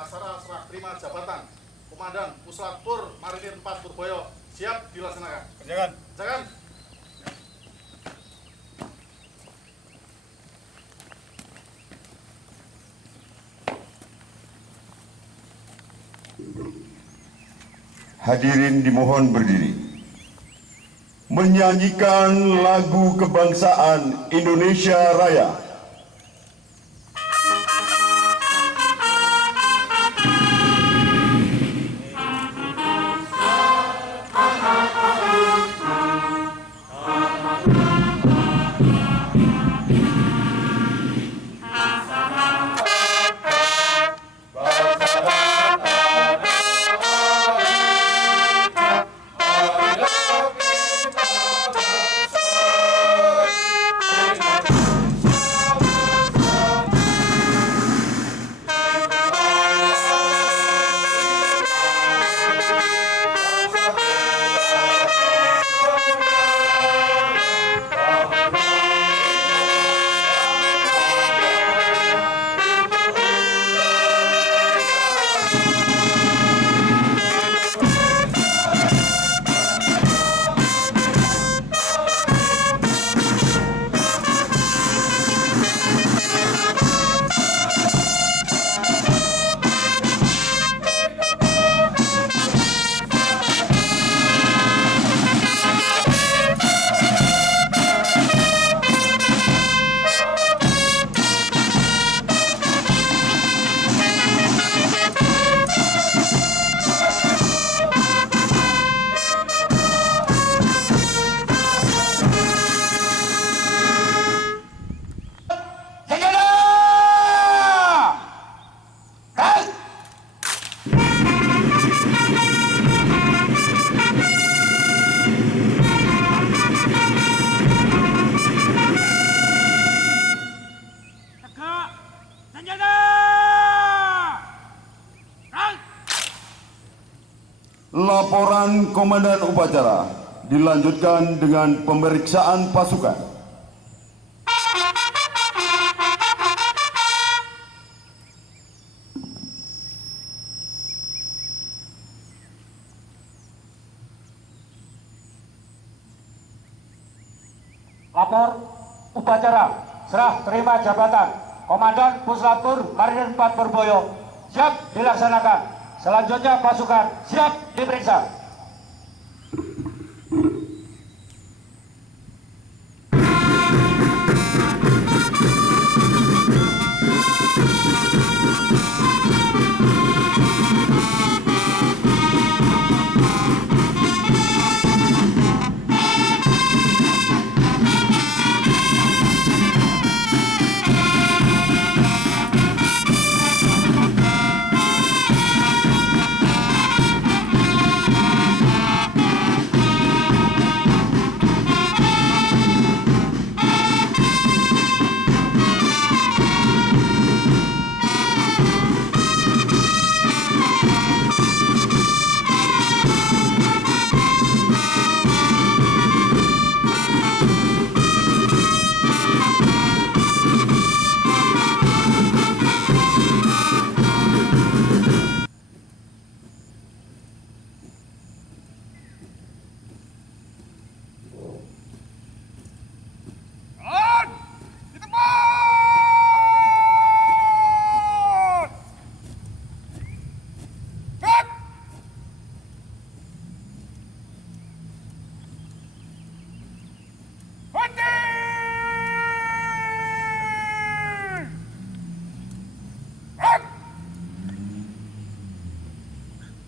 upacara serah terima jabatan Komandan Puslatur Marinir 4 Purboyo siap dilaksanakan. Kerjakan. Kerjakan. Hadirin dimohon berdiri. Menyanyikan lagu kebangsaan Indonesia Raya. Laporan Komandan Upacara dilanjutkan dengan pemeriksaan pasukan. Lapor upacara serah terima jabatan Komandan Puslatur Marinir 4 Purboyo siap dilaksanakan. Selanjutnya pasukan siap diperiksa.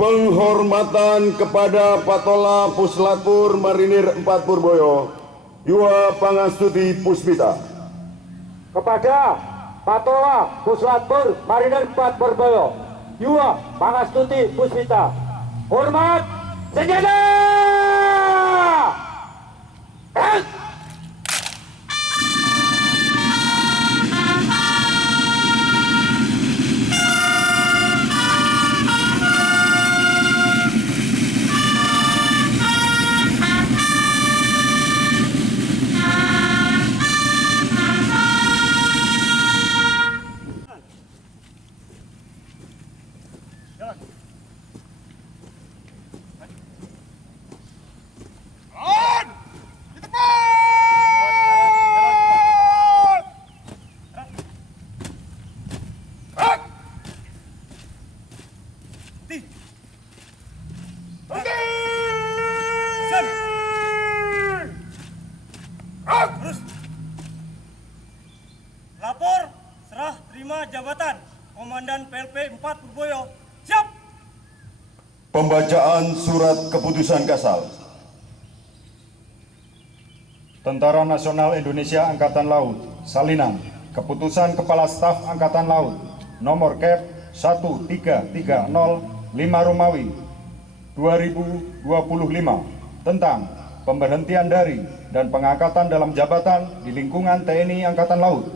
Penghormatan kepada Patola Puslatur Marinir 4 Purboyo, Yuwa Pangastuti Puspita. Kepada Patola Puslatur Marinir 4 Purboyo, Yuwa Pangastuti Puspita. Hormat senjata! menerima jabatan Komandan PLP 4 Purboyo. Siap! Pembacaan surat keputusan Kasal. Tentara Nasional Indonesia Angkatan Laut, salinan Keputusan Kepala Staf Angkatan Laut nomor Kep 1330 5 Romawi 2025 tentang pemberhentian dari dan pengangkatan dalam jabatan di lingkungan TNI Angkatan Laut.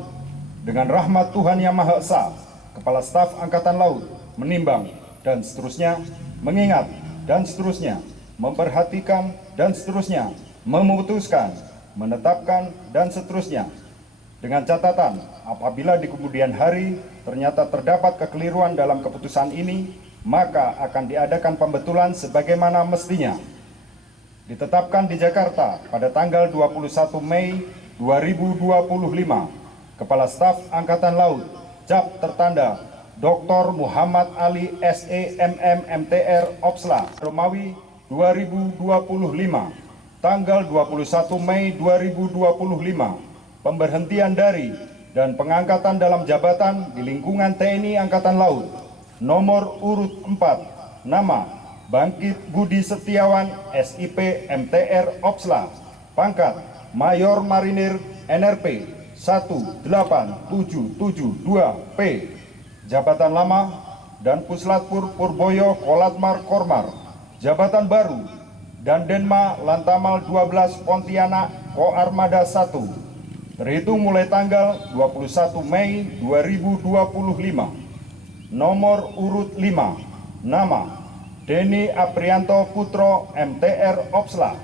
Dengan rahmat Tuhan Yang Maha Esa, Kepala Staf Angkatan Laut menimbang dan seterusnya, mengingat dan seterusnya, memperhatikan dan seterusnya, memutuskan, menetapkan dan seterusnya. Dengan catatan, apabila di kemudian hari ternyata terdapat kekeliruan dalam keputusan ini, maka akan diadakan pembetulan sebagaimana mestinya. Ditetapkan di Jakarta pada tanggal 21 Mei 2025, Kepala Staf Angkatan Laut, Cap tertanda Dr. Muhammad Ali SEMM MTR Opsla Romawi 2025, tanggal 21 Mei 2025, pemberhentian dari dan pengangkatan dalam jabatan di lingkungan TNI Angkatan Laut. Nomor urut 4, nama Bangkit Budi Setiawan SIP MTR Opsla, pangkat Mayor Marinir NRP 18772P, jabatan lama dan Puslatur Purboyo Kolatmar Kormar, jabatan baru dan Denma Lantamal 12 Pontianak Koarmada 1, terhitung mulai tanggal 21 Mei 2025. Nomor urut 5, nama Denny Aprianto Putro MTR Opsla,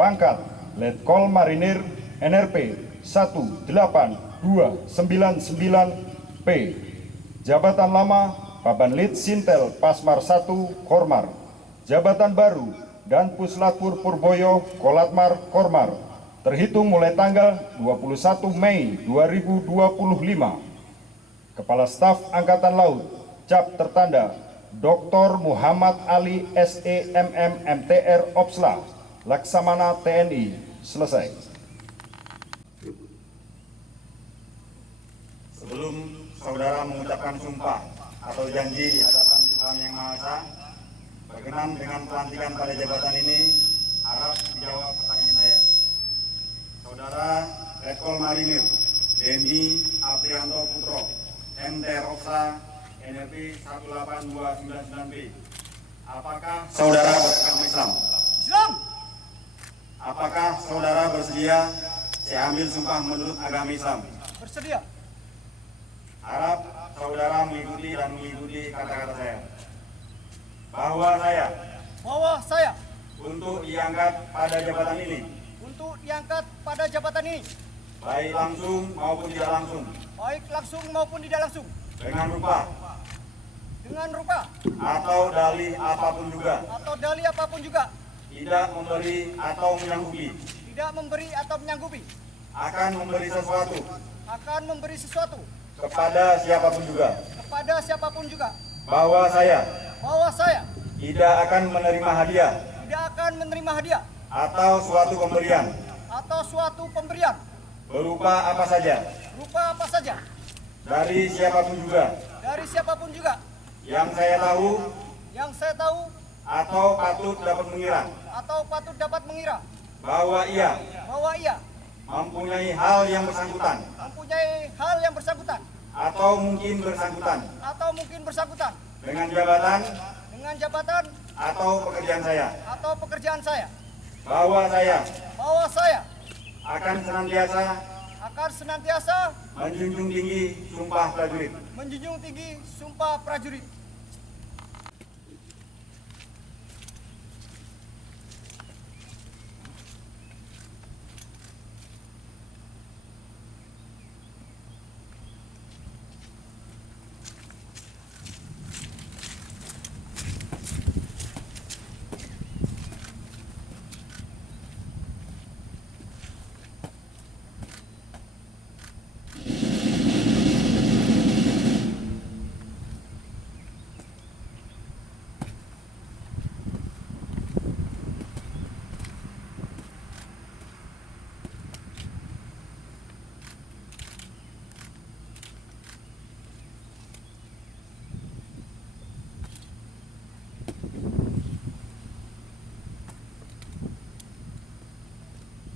pangkat Letkol Marinir NRP 18299P, jabatan lama Pabanlit Sintel Pasmar 1 Kormar, jabatan baru dan Puslatur Purboyo Kolatmar Kormar, terhitung mulai tanggal 21 Mei 2025. Kepala Staf Angkatan Laut, Cap tertanda Dr. Muhammad Ali SEMM MTR Opsla, Laksamana TNI. Selesai. Sebelum saudara mengucapkan sumpah atau janji di hadapan Tuhan Yang Maha Esa, berkenan dengan pelantikan pada jabatan ini, harap dijawab pertanyaan saya. Saudara Letkol Marinir Denny Aprianto Putro MTR Opsla NRP 18299B, apakah saudara beragama Islam? Islam! Apakah saudara bersedia saya ambil sumpah menurut agama Islam? Bersedia. Harap saudara mengikuti kata-kata saya. Bahwa saya untuk diangkat pada jabatan ini, baik langsung maupun tidak langsung, dengan rupa atau dalih apapun juga, tidak memberi atau menyanggupi, akan memberi sesuatu kepada siapapun juga, bahwa saya tidak akan menerima hadiah atau suatu pemberian berupa apa saja dari siapapun juga yang saya tahu atau patut dapat mengira bahwa ia mempunyai hal yang bersangkutan atau mungkin bersangkutan dengan jabatan atau pekerjaan saya, bahwa saya akan senantiasa menjunjung tinggi sumpah prajurit.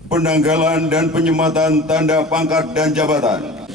penanggalan dan penyematan tanda pangkat dan jabatan.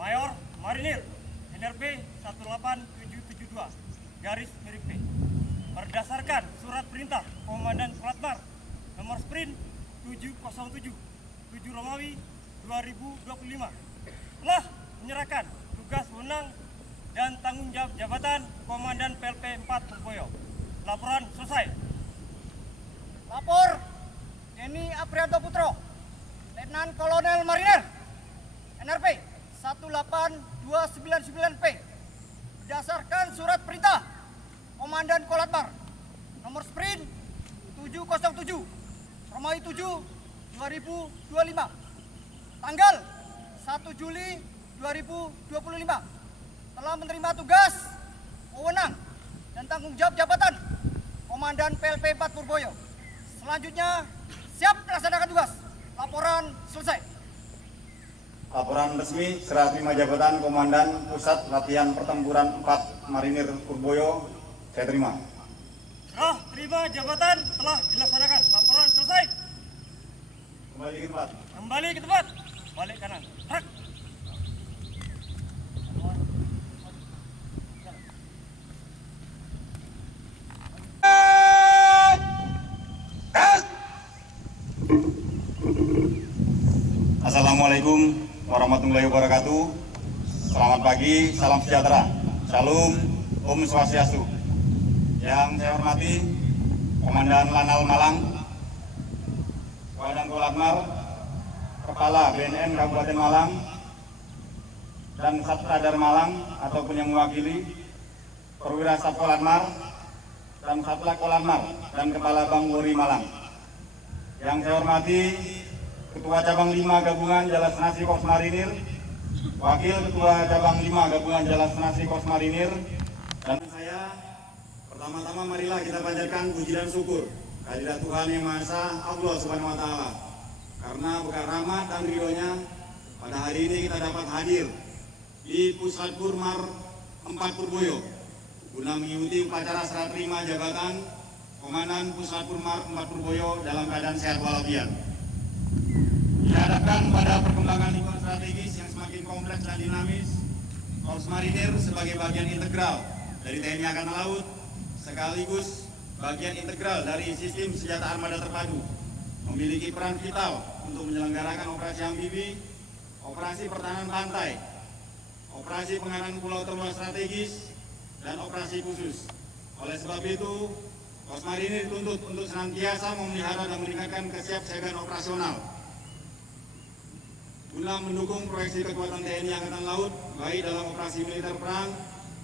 Mayor Marinir NRP 18772 garis miring P. Berdasarkan surat perintah Komandan Kolatmar nomor sprint 707 7 Romawi 2025 telah menyerahkan tugas wewenang dan tanggung jawab jabatan Komandan PLP 4 Purboyo. Laporan selesai. Lapor Denny Aprianto Putro, Letnan Kolonel Marinir, NRP 18299P, berdasarkan surat perintah Komandan Kolatmar nomor sprint 707 Romawi 7 2025 tanggal 1 Juli 2025 telah menerima tugas, wewenang, dan tanggung jawab jabatan Komandan PLP 4 Purboyo. Selanjutnya siap melaksanakan tugas. Laporan selesai. Laporan resmi serah terima jabatan Komandan Pusat Latihan Pertempuran 4 Marinir Purboyo saya terima. Serah terima jabatan telah dilaksanakan. Laporan selesai. Kembali ke tempat. Kembali ke tempat. Balik kanan. Hak. Assalamualaikum warahmatullahi wabarakatuh. Selamat pagi, salam sejahtera. Shalom, Om Swastiastu. Yang saya hormati Komandan Lanal Malang, Komandan Kolatmar, Kepala BNN Kabupaten Malang, dan Satradar Malang ataupun yang mewakili Perwira Sat Kolatmar dan Satla Kolatmar dan Kepala Bang Wori Malang. Yang saya hormati Ketua Cabang 5 Gabungan Jalas Nasi Korps Marinir, Wakil Ketua Cabang 5 Gabungan Jalas Nasi Korps Marinir, dan saya. Pertama-tama marilah kita panjatkan puji dan syukur kehadirat Tuhan Yang Maha Esa, Allah Subhanahu wa Ta'ala. Karena berkat rahmat dan ridhonya, pada hari ini kita dapat hadir di Puslapur Mar 4 Purboyo guna mengikuti upacara serah terima jabatan Komandan Puslapur Mar 4 Purboyo dalam keadaan sehat walafiat. Dihadapkan pada perkembangan lingkungan strategis yang semakin kompleks dan dinamis, Korps Marinir sebagai bagian integral dari TNI Angkatan Laut sekaligus bagian integral dari sistem senjata armada terpadu memiliki peran vital untuk menyelenggarakan operasi amfibi, operasi pertahanan pantai, operasi pengamanan pulau terluar strategis, dan operasi khusus. Oleh sebab itu, Korps Marinir dituntut untuk senantiasa memelihara dan meningkatkan kesiapsiagaan operasional guna mendukung proyeksi kekuatan TNI Angkatan Laut baik dalam operasi militer perang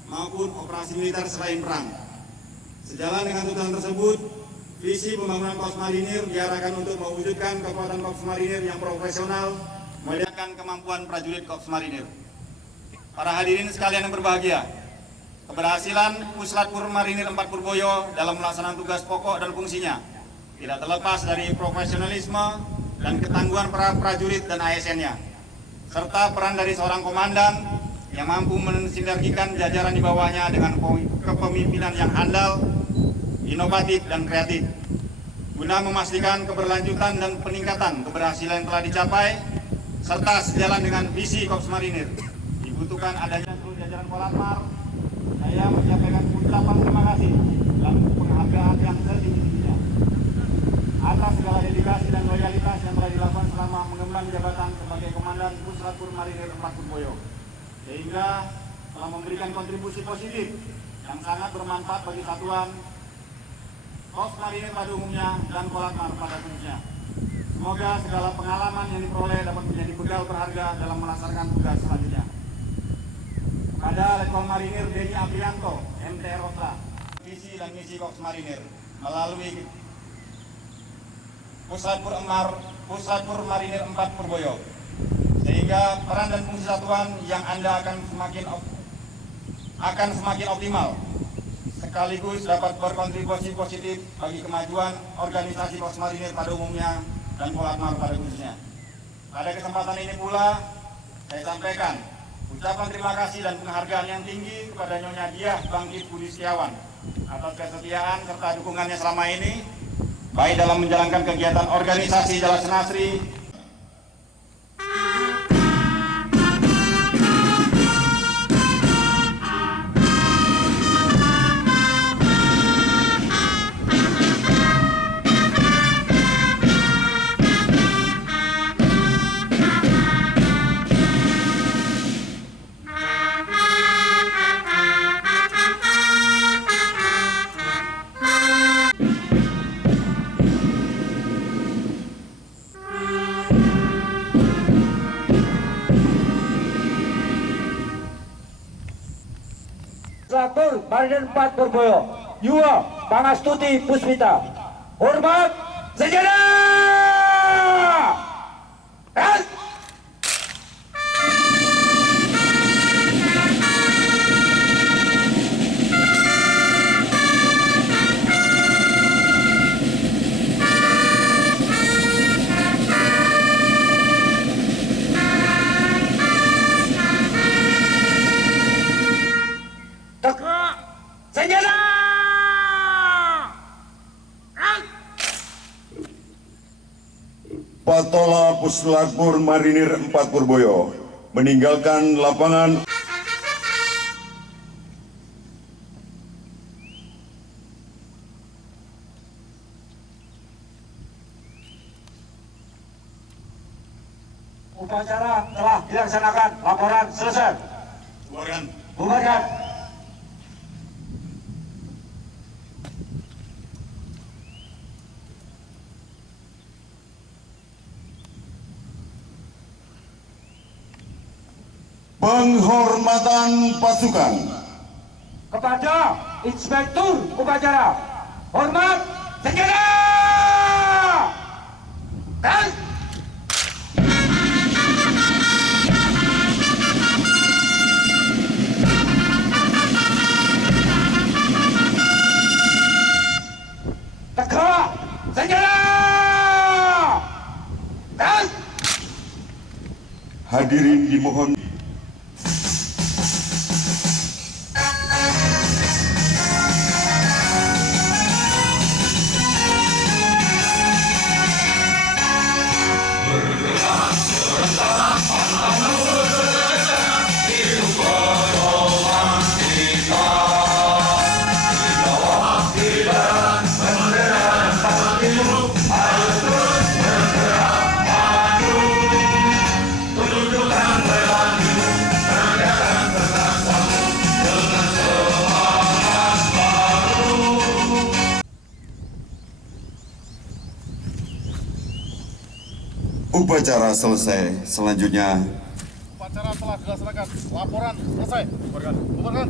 maupun operasi militer selain perang. Sejalan dengan tuntutan tersebut, visi pembangunan Korps Marinir diarahkan untuk mewujudkan kekuatan Korps Marinir yang profesional, meningkatkan kemampuan prajurit Korps Marinir. Para hadirin sekalian yang berbahagia, keberhasilan Puslapur Marinir 4 Purboyo dalam melaksanakan tugas pokok dan fungsinya tidak terlepas dari profesionalisme dan ketangguhan para prajurit dan ASN-nya, serta peran dari seorang komandan yang mampu mensinergikan jajaran di bawahnya dengan kepemimpinan yang handal, inovatif, dan kreatif. Guna memastikan keberlanjutan dan peningkatan keberhasilan yang telah dicapai, serta sejalan dengan visi Korps Marinir, dibutuhkan adanya seluruh jajaran Kolatmar. Saya menyampaikan ucapan terima kasih dan penghargaan yang setinggi-tingginya atas segala dedikasi dan loyalitas yang telah dilakukan selama mengemban jabatan sebagai Komandan Puslapur Marinir 4 Purboyo, sehingga telah memberikan kontribusi positif yang sangat bermanfaat bagi satuan Korps Marinir pada umumnya dan Kolatmar pada khususnya. Semoga segala pengalaman yang diperoleh dapat menjadi bekal berharga dalam melaksanakan tugas selanjutnya. Kepada Letkol Marinir Denny Aprianto, MTR Ostra, visi dan misi Korps Marinir melalui Puslapur Marinir 4 Purboyo, sehingga peran dan fungsi satuan yang Anda akan semakin optimal, sekaligus dapat berkontribusi positif bagi kemajuan organisasi Korps Marinir pada umumnya dan Kolatmar pada khususnya. Pada kesempatan ini pula, saya sampaikan ucapan terima kasih dan penghargaan yang tinggi kepada Nyonya Diah Bangkit Budi Setiawan atas kesetiaan serta dukungannya selama ini, baik dalam menjalankan kegiatan organisasi Jalas Nasri Puslapur Marinir 4 Purboyo, Yuwa Pangastuti Puspita. Hormat senjata! Senjata! Patola Puslapur Marinir 4 Purboyo meninggalkan lapangan. Upacara telah dilaksanakan. Laporan selesai. Bubarkan. Penghormatan pasukan. Kepada Inspektur Upacara. Hormat senjata. Dan tegak senjata. Dan Hadirin dimohon. Upacara selesai. Selanjutnya Upacara telah dilaksanakan. Laporan selesai. Bubarkan.